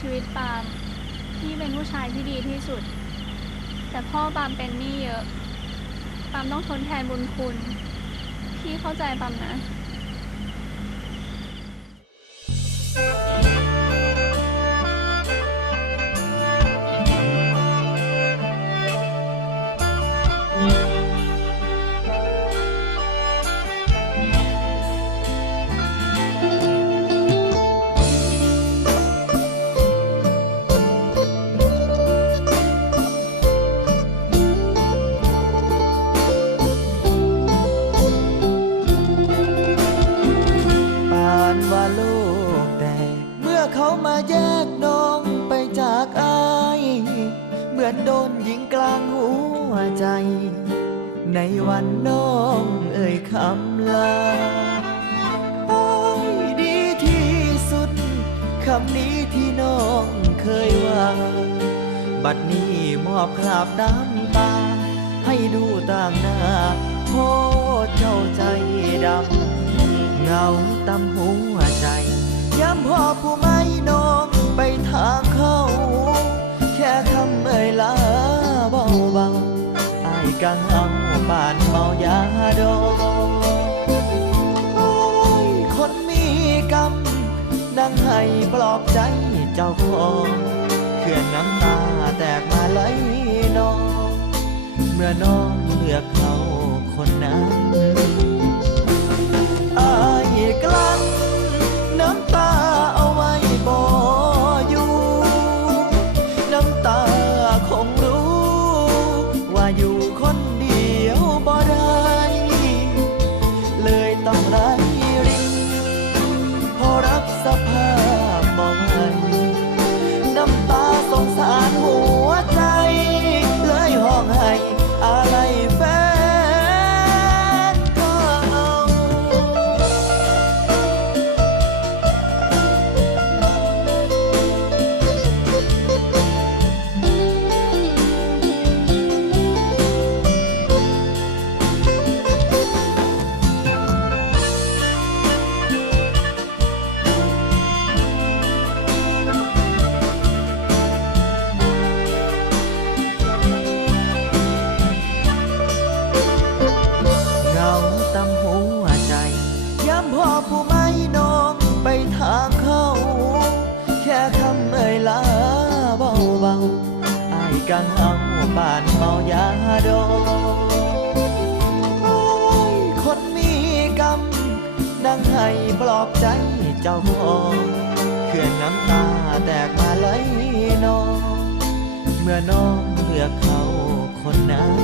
ชีวิตปาล์มพี่เป็นผู้ชายที่ดีที่สุด แต่พ่อปาล์มเป็นหนี้เยอะ ปาล์มต้องทนแทนบุญคุณ พี่เข้าใจปาล์มนะ ในวันน้องเอ่ยคำลาอยดีที่สุด คำนี้ที่น้องเคยว่าบัดนี้มอบคราบน้ำตา ให้ดูต่างหน้าโทษเจ้าใจดำเงาตำหัวใจย้ำพ่อผู้ม่น้ ดองโอ้ยคนมีกรรมนั่งให้ปลอบใจเจ้าของเขื่อนน้ำตาแตกมาไหลนอง เมื่อน้องเลือกเขาคนนั้น สภา เมายาดองคนมีกรรม ดังให้ปลอบใจเจ้าของเขื่อนน้ำตาแตกมาไหลนอง เมื่อน้องเลือกเขาคนนั้น